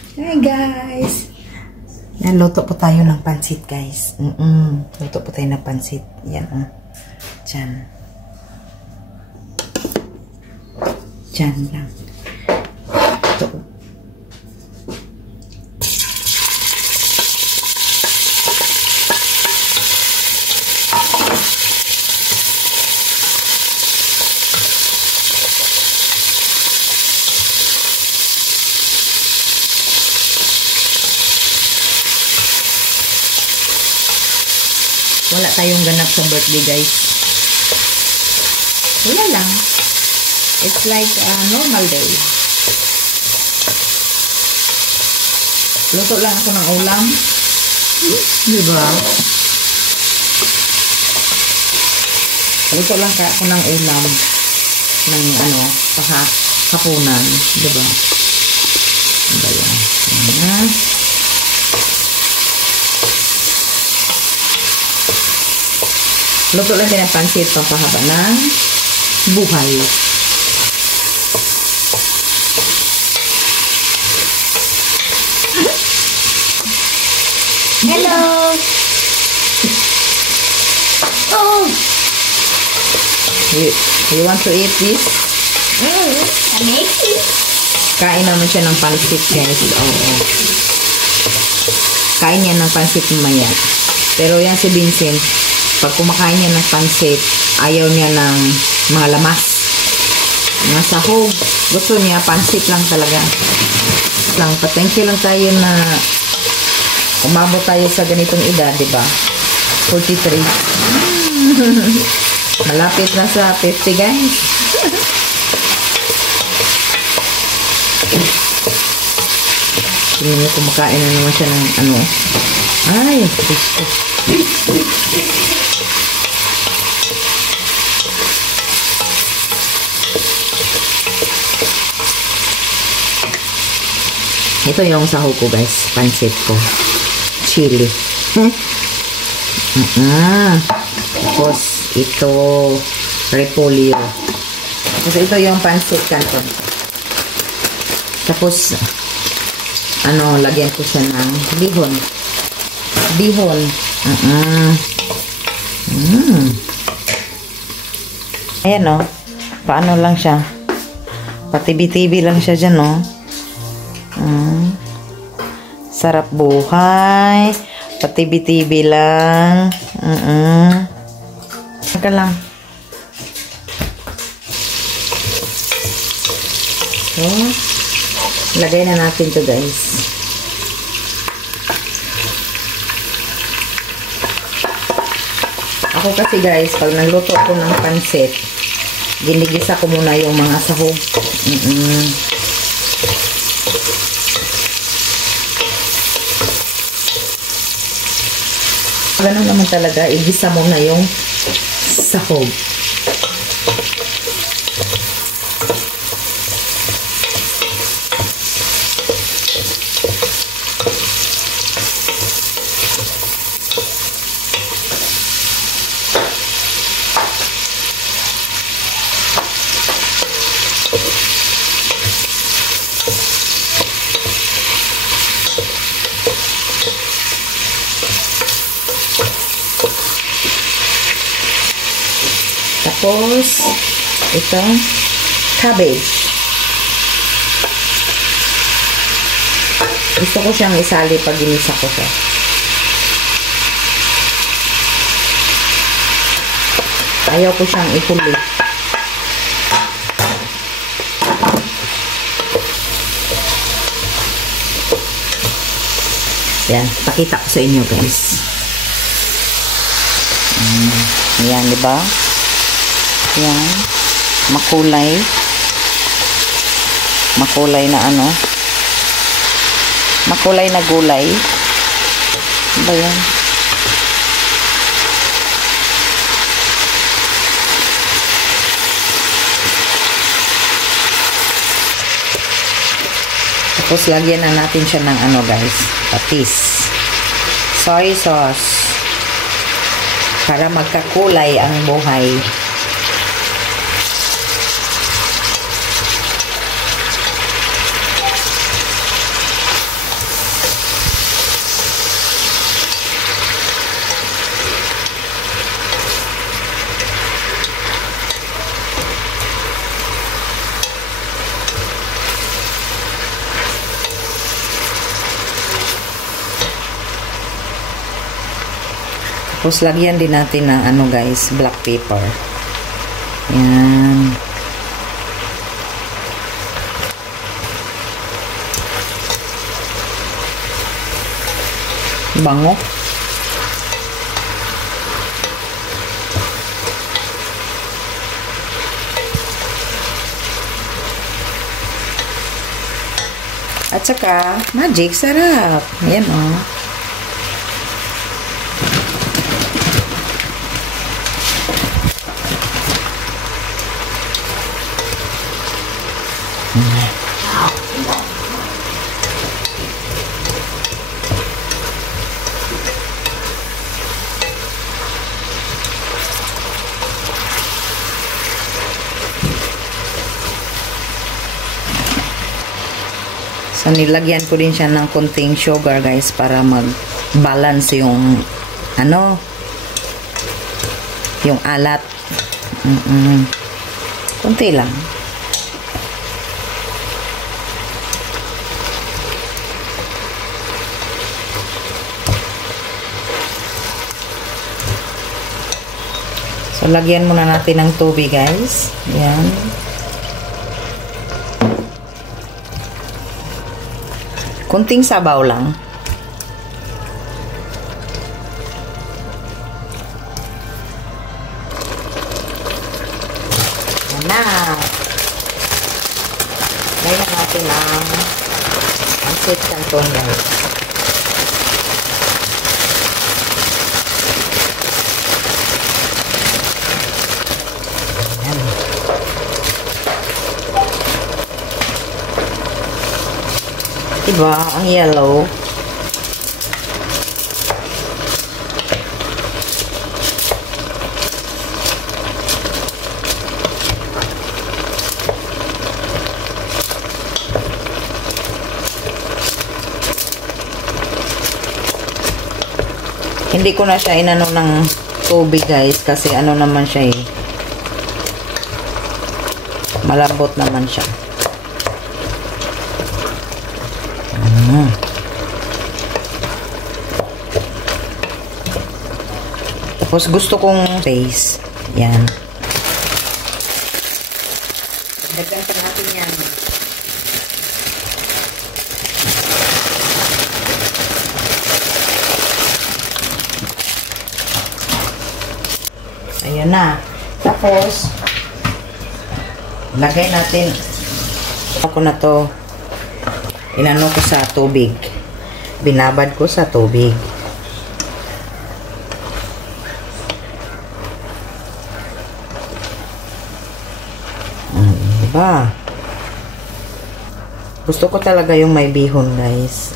Hi guys! Naluto po tayo ng pansit guys. Luto po tayo ng pansit. Yan o. Diyan. Diyan lang. Ito. Wala tayong ganap sa birthday guys. Wala lang. It's like a normal day. Luto lang ako ng ulam. Diba? Luto lang ako ng ulam. Ng hapunan. Diba? Diba yan? Ayan. Luto lang din ang pansit pampahaba ng buhay. Hello! Oh! You want to eat this? Amazing! Kain naman siya ng pansit guys. Oo. Kain niya ng pansit mamaya. Pero yan si Vincent, pag kumakain niya ng pansit, ayaw niya ng mga lamas. Mga sahog. Gusto niya, pansit lang talaga. Thank you lang tayo na umabot tayo sa ganitong edad, diba? 43. Malapit na sa 50, guys. Tingnan niyo, kumakain na naman siya ng ano. Ay, gusto. Ito yung sahog ko guys, pansit ko. Chili. Tapos ito repolyo. Tapos ito yung pansit canton. Tapos lagyan ko siya ng bihon. Bihon. Ayan o. Paano lang siya? Patibi-tibi lang siya dyan o. Sarap buhay. Patibi-tibi lang. Teka lang. So, lagay na natin to guys. Ako kasi guys, pag nagluto ako ng pansit, ginigisa ko muna yung mga sahog. Ganun naman talaga, igisa mo na yung sahog. Tapos, ito, cabbage. Gusto ko siyang isali pag ginisa ko siya. Ayaw ko siyang ihuli. Yan, pakita ko sa inyo guys. Yan, diba? Yan. Makulay. Makulay na makulay na gulay. Ano ba yan? Tapos lagyan na natin siya ng guys, patis. Soy sauce. Para magkakulay ang buhay. Tapos lagyan din natin ng ano guys, black pepper. Yan. Bango. At saka, magic, sarap. Ayan o. Oh. So, nilagyan ko din siya ng konting sugar, guys, para mag-balance yung, ano, yung alat. Konti lang. So, lagyan muna natin ng tubig, guys. Yan. Kunting sabaw lang. Yan na. Lagyan natin ang pancit canton, guys. Yan. Diba? Ang yellow. Hindi ko na siya inano ng tubig, guys, kasi ano naman siya eh. Malambot naman siya. Tapos gusto kong base. Yan. Dagdagan pa natin yan. Ayan na. Tapos, lagay natin. Ako na to. Inano ko sa tubig. Binabad ko sa tubig. Diba? Gusto ko talaga yung may bihon, guys.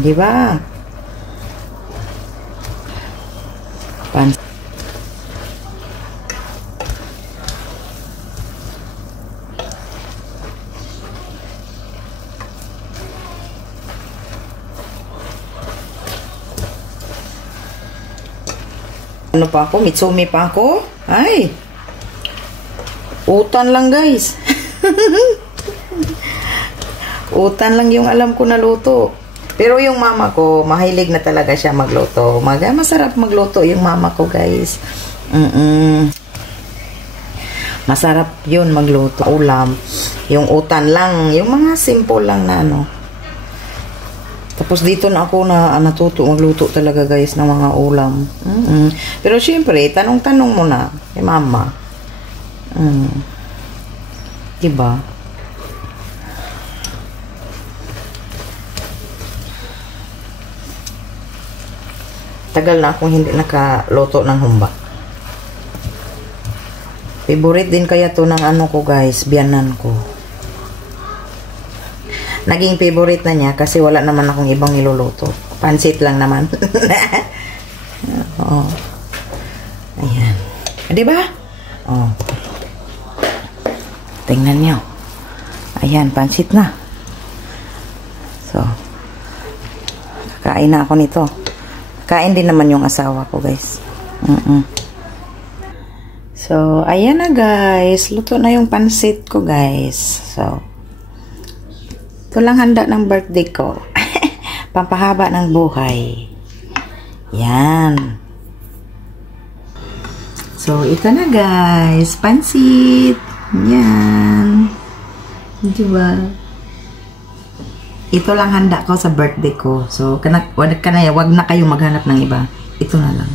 Diba? Ano pa ako? Mitsumi pa ako? Ay! Utan lang, guys. Utan lang yung alam ko na luto. Pero yung mama ko, mahilig na talaga siya magluto. Masarap magluto yung mama ko, guys. Masarap yun magluto. Ulam. Yung utan lang. Yung mga simple lang na ano. Tapos dito na ako na natuto magluto talaga, guys, ng mga ulam. Pero syempre, tanong-tanong mo na kay mama. Diba? Tagal na akong hindi nakaluto ng humba. Favorite din kaya to ng ano ko, guys, biyanan ko. Naging favorite na niya kasi wala naman akong ibang niluluto. Pansit lang naman. Oo. Ayan. Diba? Oh. Tingnan nyo. Ayan, pansit na. So, kakain na ako nito. Kain din naman yung asawa ko, guys. So, ayan na, guys. Luto na yung pansit ko, guys. So, ito lang handa ng birthday ko. Pampahaba ng buhay. Yan. So, ito na, guys. Pansit. Yan. Diba? Ito lang handa ko sa birthday ko. So, wag na kayo maghanap ng iba. Ito na lang.